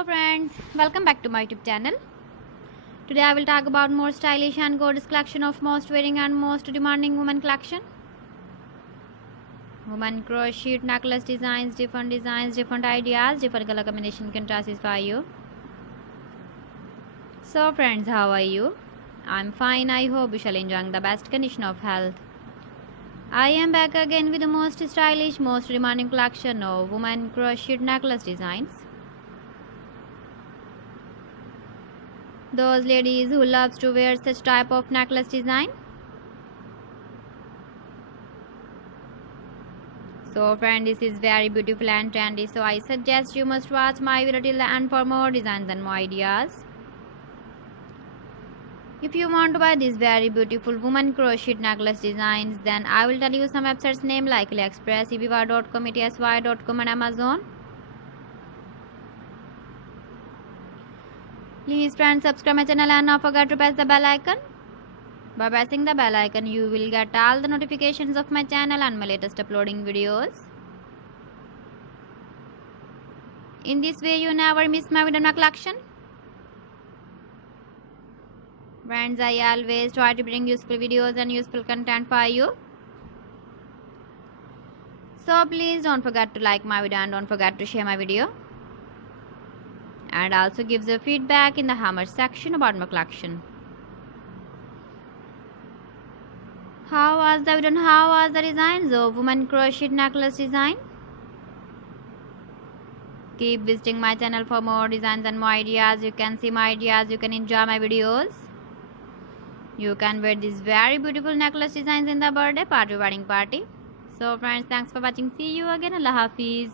Hello friends, welcome back to my YouTube channel. Today I will talk about more stylish and gorgeous collection of most wearing and most demanding women collection. Women crochet necklace designs, different ideas, different color combination can satisfy you. So friends, how are you? I'm fine. I hope you shall enjoy the best condition of health. I am back again with the most stylish, most demanding collection of women crochet necklace designs. Those ladies who loves to wear such type of necklace design. So friend, this is very beautiful and trendy, so I suggest you must watch my video till the end for more designs and more ideas. If you want to buy these very beautiful woman crochet necklace designs, then I will tell you some websites name like AliExpress, eBay.com, etsy.com and Amazon. Please friends, subscribe my channel and not forget to press the bell icon. By pressing the bell icon, you will get all the notifications of my channel and my latest uploading videos. In this way, you never miss my video collection. Friends, I always try to bring useful videos and useful content for you. So please don't forget to like my video and don't forget to share my video. And also give the feedback in the comment section about my collection. How was the video and how was the designs of women crochet necklace design? Keep visiting my channel for more designs and more ideas. You can see my ideas, you can enjoy my videos. You can wear these very beautiful necklace designs in the birthday party, wedding party. So friends, thanks for watching. See you again. Allah Hafiz.